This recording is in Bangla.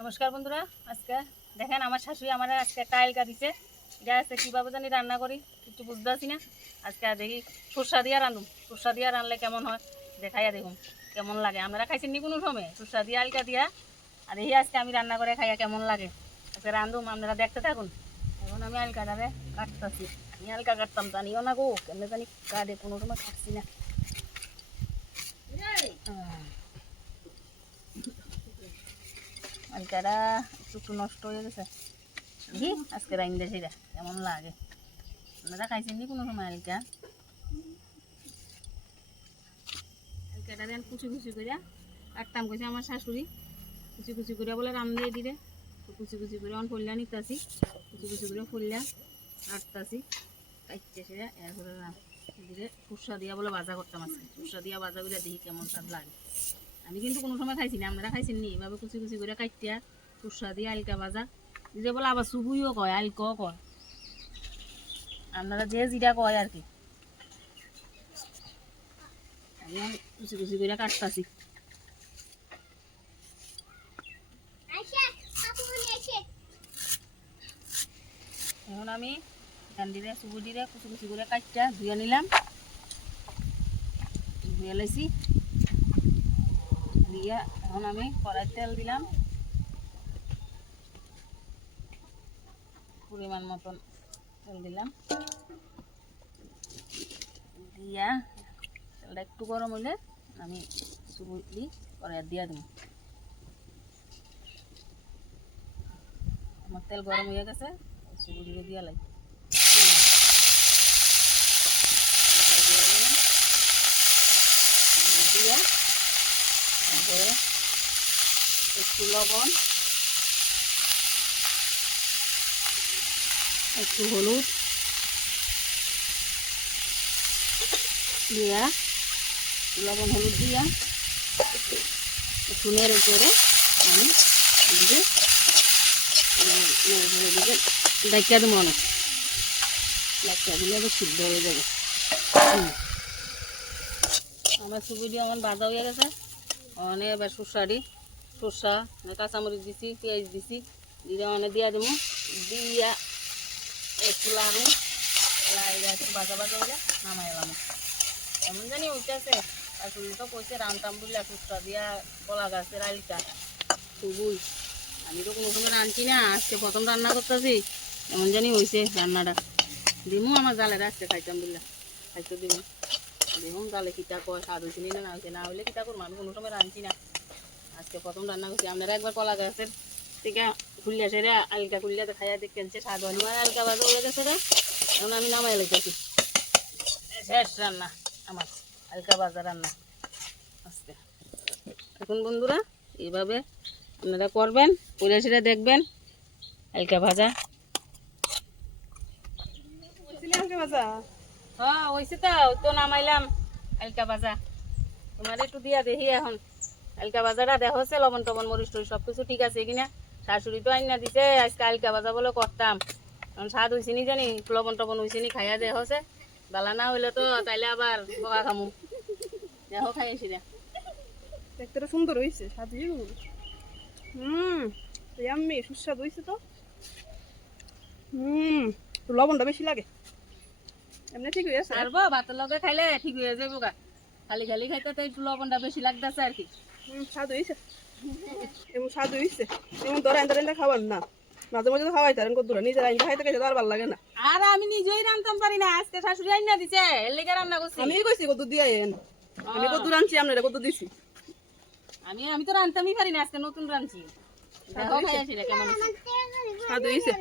নমস্কার বন্ধুরা, আজকে দেখেন আমার শাশুড়ি আমার আজকে একটা আইলকা দিছে। এটা আজকে কীভাবে জানি রান্না করি কিছু বুঝতে পারছি না। আজকে দেখি সরষা দিয়ে রান্ধুম। সরষা দিয়ে রানলে কেমন হয় দেখাইয়া দেখুন কেমন লাগে। আপনারা খাইছেন নি কোনো সময় সরষা দিয়ে আইলকা দিয়া? আর এই আজকে আমি রান্না করে খাইয়া কেমন লাগে আজকে রান্ধুম, আপনারা দেখতে থাকুন। এখন আমি আইলকাটারে কাটতেছি। আমি আইলকা কাটতাম জানিও না গো, কেমনে জানি কাটে, কোনো সময় কাটছি না। আলকাটা একটু নষ্ট হয়ে গেছে। দেখি আজকে রাইন্দে সেটা কেমন লাগে। আপনারা খাইছেন নি কোনো সময় আলকা? আলকাটা দেন কুচি কুচি করে কাটতাম কইছে আমার শাশুড়ি। কুচি কুচি করে বলে রান্ধে দিলে কুচি কুচি করে অন ফুললা নিতাছি, কুচি কুচি করে ফুললা কাটতাছি, কাটতে সেটা এরপরে দিলে সরষা দিয়া বলে ভাজা করতাম। আজকে সরষা দিয়া ভাজা করে দেখি কেমন স্বাদ লাগে। আমি কিন্তু কোনো সময় খাইছি না, আপনারা খাইছেন নি এভাবে কুচি কুচি করে কাটিয়া সরষা দিয়ে আলকা ভাজা? যে বলে আবার চুবুইও কয়, আলকাও কয়, আপনারা যে যেটা কয় আর কি। আমি কুচি কুচি করে কাটতাছি। এখন আমি গান্ডিরে চুবু দিয়ে কুচি কুচি করে কাটটা ধুয়ে নিলাম, ধুয়ে লাইছি দিয়া এখন আমি কড়াই তেল দিলাম পরিমাণ মতন তেল দিলাম, দিয়া তেলটা একটু গরম হইলে আমি চুবুলি কড়াই দিয়া দিব। আমার তেল গরম হয়ে গেছে, চুবুলিকে দিয়া লাগে দিয়া তারপরে একটু লবণ, একটু হলুদ দিয়া, লবণ হলুদ দিয়া একটু নেড়ে চেড়ে আমি দিকে ডাইকা দেবো। অনেক ডাইকা দিলে আবার সিদ্ধ হয়ে যাবে। আমার চুবুলি আমার ভাজা হয়ে গেছে। অনেক এবার সরষা কাঁচামরিচ দিছি, পেঁয়াজ দিছি, দিয়ে অনেক দিয়া দেবো, দিয়া একটু লাগে একটু ভাজা ভাজা হলে নামাই এলাম। এমন জানি উঠতেছে আর চুলি তো কইছে রান্তাম বুঝলে সরষা দিয়া কলা গাছের আলকা চুবুই। আমি তো কোনো সময় রাঁধছি না, আজকে প্রথম রান্না করতেছি। এমন জানি হয়েছে রান্নাটা। দিমু আমার জালের আজকে খাইতাম বুঝলা, খাইতে দিব দেখুন জালে কিতা কয়, স্বাদ হয়েছে নি না হয়েছে, না হলে কিতা করবো। আমি কোনো সময় রাঁধছি না, আজকে প্রথম রান্না করছি। আপনারা একবার কলা গাছের থেকে খুললিয়া সেরে আলকা খুললিয়াতে খাইয়া দেখেন স্বাদ হয়। আমার আলকা ভাজা হয়ে গেছে রে, এখন আমি নামাই লাগতেছি। শেষ রান্না আমার আলকা ভাজা রান্না আজকে। এখন বন্ধুরা এইভাবে আপনারা করবেন, করে সেটা দেখবেন আলকা ভাজা। হ্যাঁ হয়েছে তো, তো নামাইলাম আলকা ভাজা। তোমার একটু দিয়া দেখি এখন আলকা ভাজাটা দেখো লবণ টবণ মরিচ টরিচ সব কিছু ঠিক আছে কিনা। শাশুড়ি তো আইনা দিছে আজকে আলকা ভাজা বলে করতাম, এখন স্বাদ হয়েছে নি জানি, লবণ টবণ হয়েছে নি খাইয়া দেখছে। বালা না হইলে তো তাইলে আবার বকা খামু। দেখো খাইছি না, দেখতে সুন্দর হয়েছে, স্বাদ ইয়াম্মি সুস্বাদু হয়েছে তো। লবণটা বেশি লাগে, এমনি ঠিক হয়ে আছে। আর ভাতের লগে খাইলে ঠিক হয়ে যাবো গা, খালি খালি খাইতে তো একটু লবণটা বেশি লাগতেছে আর কি। স্বাদ হয়েছে, এমন স্বাদ হয়েছে। এমন ধরে আইন্দা খাবার না, মাঝে মাঝে তো খাওয়াই তারেন কদ্দুরা, নিজের আইন্দা খাইতে খাইতে তো আর ভালো লাগে না। আর আমি নিজেই রান্তাম পারি না, আজকে শাশুড়ি আইনা দিছে এর লেগে রান্না করছি। আমি কইছি কদ্দুর দিয়ে আইন, আমি কদ্দুর আনছি আপনারা কদ্দুর দিছি। আমি তো রান্তামই পারি না, আজকে নতুন রাঁধছি। দেখো খাইয়াছি কেমন স্বাদ হয়েছে।